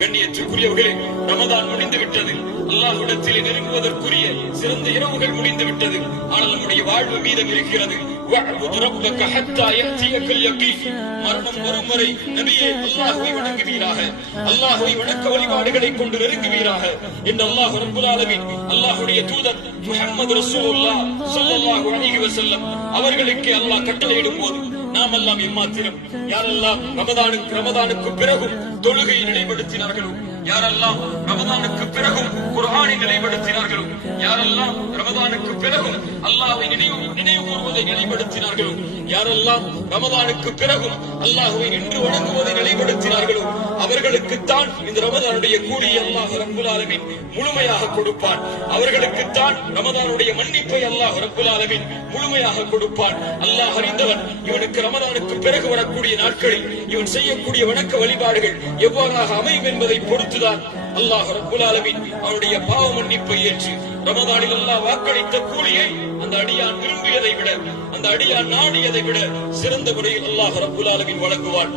கண்ணியத்திற்குரியவர்களே, ரமதான் முடிந்து விட்டது. அல்லாஹ்விடத்திலே நெருங்குவதற்குரிய சிறந்த இரவுகள் முடிந்து விட்டது. ஆனால் நம்முடைய வாழ்வு மீதம் இருக்கிறது. மரணம் வரும் வரை நபியே அல்லாஹ்வை வணங்குவீராக, அல்லாஹ்வை வணக்க வழிபாடுகளை கொண்டு நெருங்குவீராக என்று அல்லாஹ் ரப்பல் ஆலமீன் அல்லாஹ்வுடைய தூதர் முஹம்மது ரசூலுல்லாஹ் ஸல்லல்லாஹு அலைஹி வஸல்லம் அவர்களுக்கு அல்லாஹ் கட்டளையிடும் போது நாம் எல்லாம் எம்மாத்திரம் யாரெல்லாம் ரமதானுக்கு பிறகும் தொழுகையை நிலைப்படுத்தினார்களோ, யாரெல்லாம் ரமதானுக்கு பிறகும் குர்ஆனை நிலைப்படுத்தினார்களோ, யாரெல்லாம் ரமதானுக்கு பிறகும் அல்லாஹ்வை நினைவு கூறுவதை நிலைப்படுத்தினார்களோ, யாரெல்லாம் ரமதானுக்கு பிறகும் அல்லாஹ்வை நின்று வணங்குவதை நிலைப்படுத்தினார்களோ, அவர்களுக்குத்தான் இந்த ரமதானுடைய கூலியை அல்லாஹ் ரப்பல் ஆலமீன் முழுமையாக கொடுப்பான். அவர்களுக்குத்தான் ரமதானுடைய மன்னிப்பை அல்லாஹ் ரப்பல் ஆலமீன் முழுமையாக கொடுப்பான். அல்லாஹ் அறிந்தவன். இவனுக்கு ரமதானுக்கு பிறகு வரக்கூடிய நாட்களில் இவன் செய்யக்கூடிய வணக்க வழிபாடுகள் எவ்வாறாக அமையும் என்பதை பொறுத்துதான் அல்லாஹ் ரப்பல் ஆலமீன் அவனுடைய பாவ மன்னிப்பை ஏற்று ரமதானில் அல்லாஹ் வாக்களித்த கூலியை அந்த அடியான் விரும்பியதை விட, அந்த அடியான் நாடியதை விட சிறந்த முறையில் அல்லாஹ் ரப்பல் ஆலமீன் வழங்குவான்.